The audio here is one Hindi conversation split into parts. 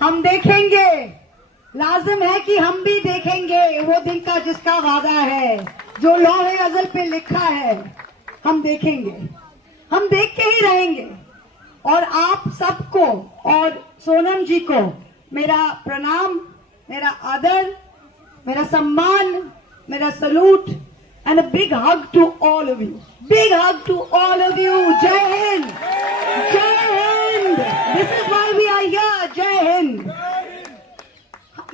हम देखेंगे, लाजिम है कि हम भी देखेंगे वो दिन का जिसका वादा है, जो लौहे अज़ल पे लिखा है। हम देखेंगे, हम देख के ही रहेंगे। और आप सबको और सोनम जी को मेरा प्रणाम, मेरा आदर, मेरा सम्मान, मेरा salute and a big hug to all of you. Big hug to all of you. Jai Hind. Jai Hind. This is why we are here. Jai Hind.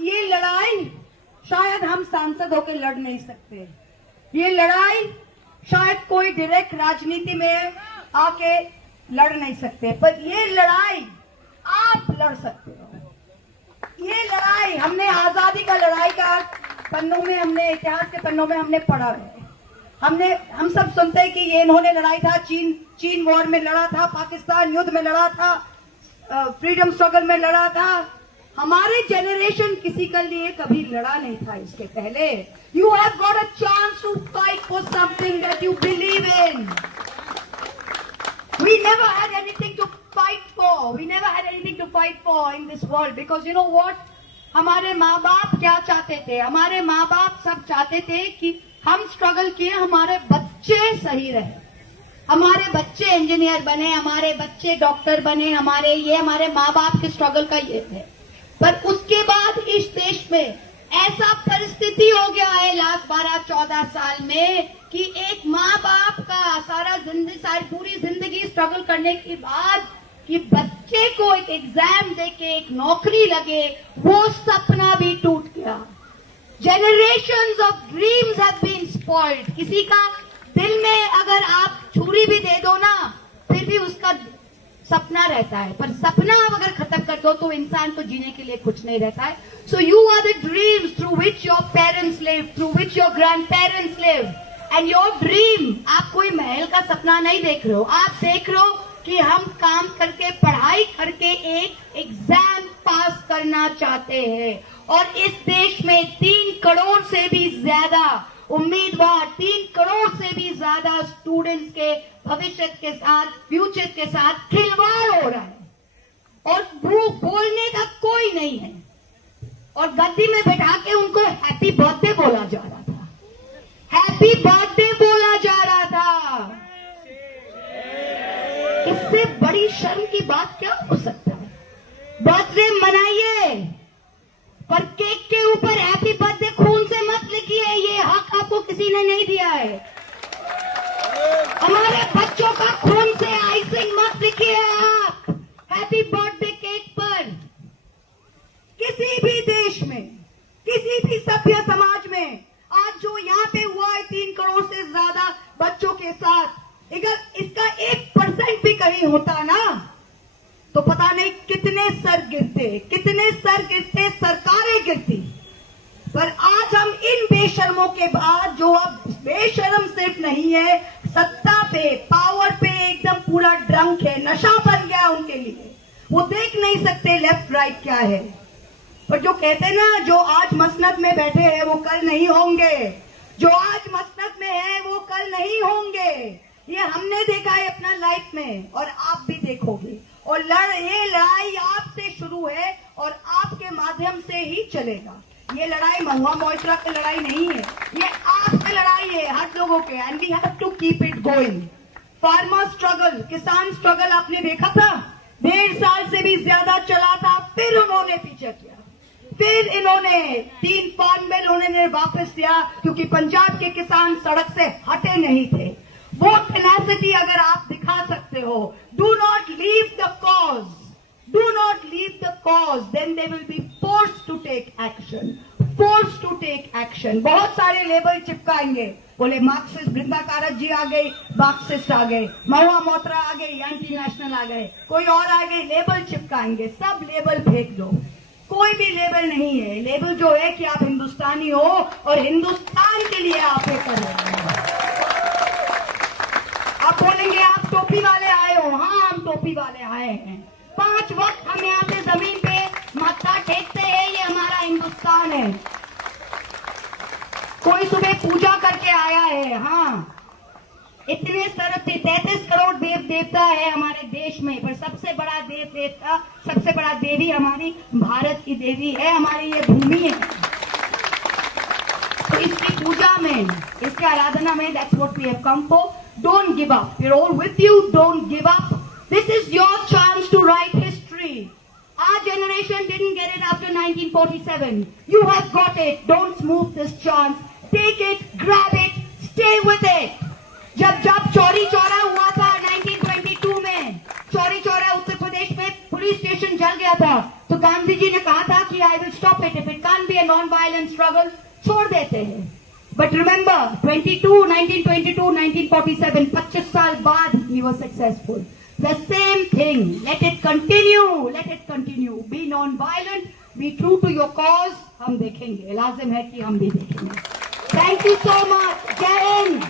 ये लड़ाई शायद हम सांसद होकर लड़ नहीं सकते। ये लड़ाई शायद कोई डायरेक्ट राजनीति में आके लड़ नहीं सकते, पर ये लड़ाई आप लड़ सकते हो। ये लड़ाई हमने आजादी का लड़ाई का पन्नों में, हमने इतिहास के पन्नों में हमने पढ़ा है। हम सब सुनते हैं कि ये इन्होंने लड़ाई था, चीन वॉर में लड़ा था, पाकिस्तान युद्ध में लड़ा था, फ्रीडम स्ट्रगल में लड़ा था। हमारे जनरेशन किसी के लिए कभी लड़ा नहीं था इसके पहले। You have got a chance to fight for something that you believe in. We never had anything to fight for, we never had anything to fight for in this world, because you know what, हमारे माँ बाप क्या चाहते थे? हमारे माँ बाप सब चाहते थे कि हम स्ट्रगल किए, हमारे बच्चे सही रहे, हमारे बच्चे इंजीनियर बने, हमारे बच्चे डॉक्टर बने, हमारे माँ बाप के स्ट्रगल का ये है। पर उसके बाद इस देश में ऐसा परिस्थिति हो गया है लास्ट 12-14 साल में कि एक माँ बाप का सारी पूरी जिंदगी स्ट्रगल करने के बाद कि बच्चे को एक एग्जाम देके एक नौकरी लगे, वो सपना भी टूट गया। Generations of dreams have been spoiled. किसी का दिल में अगर आप छुरी भी दे दो ना, फिर भी उसका सपना रहता है, पर सपना अगर खत्म कर दो तो इंसान को जीने के लिए कुछ नहीं रहता है। So you are the dreams through which your parents live, through which your grandparents live, and your dream, आप कोई महल का सपना नहीं देख रहे हो, आप देख रहे हो कि हम काम करके, पढ़ाई करके एक एग्जाम पास करना चाहते हैं। और इस देश में 3 करोड़ से भी ज्यादा उम्मीदवार, 3 करोड़ से भी ज्यादा स्टूडेंट्स के भविष्य के साथ, फ्यूचर के साथ खिलवाड़ हो रहा है और बोलने का कोई नहीं है। और गद्दी में बैठा के उनको हैप्पी बर्थडे बोला जा रहा था, हैप्पी बर्थडे बोला जा रहा था। इससे बड़ी शर्म की बात क्या हो सकता है? बर्थडे मनाइए, पर केक के ऊपर हैप्पी बर्थडे खून से मत लिखिए, ये हक आपको किसी ने नहीं दिया है। हमारे बच्चों का खून से आइसिंग मत लिखिए आप हैप्पी बर्थडे केक पर। किसी भी देश में, किसी भी सभ्य समाज में आज जो यहाँ पे हुआ है 3 करोड़ से ज्यादा बच्चों के साथ, अगर इसका 1% भी कहीं होता ना, तो पता नहीं कितने सर गिरते, सरकारें गिरती। पर आज हम इन बेशर्मों के बाद, जो अब बेशर्म सिर्फ नहीं है, सत्ता पे, पावर पे एकदम पूरा ड्रंक है, नशा बन गया उनके लिए, वो देख नहीं सकते लेफ्ट राइट क्या है। पर जो कहते हैं ना, जो आज मसनद में बैठे हैं वो कल नहीं होंगे, जो आज मसनद में है वो कल नहीं होंगे। ये हमने देखा है अपना लाइफ में और आप भी देखोगे। और ये लड़ाई आपसे शुरू है और आपके माध्यम से ही चलेगा। ये लड़ाई महुआ मोइत्रा की लड़ाई नहीं है, ये आपकी लड़ाई है, हर लोगों के। And we have to keep it going. Farmer struggle, किसान स्ट्रगल आपने देखा था, 1.5 साल से भी ज्यादा चला था, फिर उन्होंने पीछे किया, फिर इन्होंने 3 फार्म बिल उन्होंने वापस दिया, क्योंकि पंजाब के किसान सड़क से हटे नहीं थे। वो टेनासिटी अगर आप दिखा सकते हो, do not leave the cause, do not leave the cause, then they will be forced to take action, forced to take action. बहुत सारे लेबल चिपकाएंगे, बोले मार्क्सिस्ट बृंदा कारक जी आ गई, मार्क्सिस्ट आ गए, महुआ मोइत्रा आ गई, एंटी नेशनल आ गए, कोई और आ गए, लेबल चिपकाएंगे। सब लेबल फेंक दो, कोई भी लेबल नहीं है। लेबल जो है कि आप हिंदुस्तानी हो और हिंदुस्तान के लिए आप ये कर रहे हो। आप बोलेंगे आप टोपी वाले आए हो, हाँ हम टोपी वाले आए हैं। 5 वक्त हम यहाँ पे जमीन पे माथा टेकते हैं, ये हमारा हिंदुस्तान है। कोई सुबह पूजा करके आया है, हाँ इतने 33 करोड़ देव देवता है हमारे देश में, पर सबसे बड़ा देव देवता, सबसे बड़ा देवी हमारी भारत की देवी है, हमारी ये भूमि है। तो इसकी पूजा में, इसके आराधना में, that's what we have come for. Don't give up. We're all with you. Don't give up. This is your chance to write history. Our generation didn't get it after 1947. You have got it. Don't smooth this chance. Take it, grab it, stay with it. जब चौरी चौरा हुआ था 1922 में, चौरी चौरा उत्तर प्रदेश में पुलिस स्टेशन जल गया था, तो गांधी जी ने कहा था कि I will stop it, if it can't be a non violent struggle छोड़ देते हैं। बट रिमेंबर 1922, 1947, 25 साल बाद ही was successful. The same thing, let it continue, be non violent, be true to your cause. हम देखेंगे, लाजिम है कि हम भी देखेंगे। Thank you so much. जय हिंद,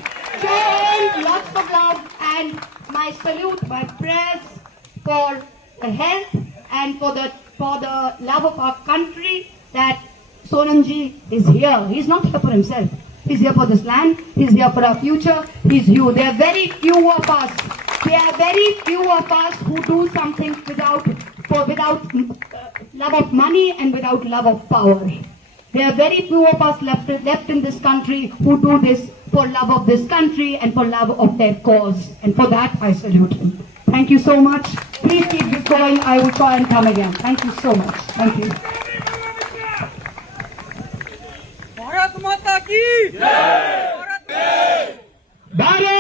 lots of love, and my salute, my prayers for the health and for the love of our country, that Sonamji is here. He's not here for himself. He's here for this land. He's here for our future. He's you. There are very few of us. There are very few of us who do something without love of money and without love of power. There are very few of us left in this country who do this for love of this country and for love of their cause. And for that, I salute him. Thank you so much. Please keep this going. I will try and come again. Thank you so much. Thank you. Bharat माता की जय। भारत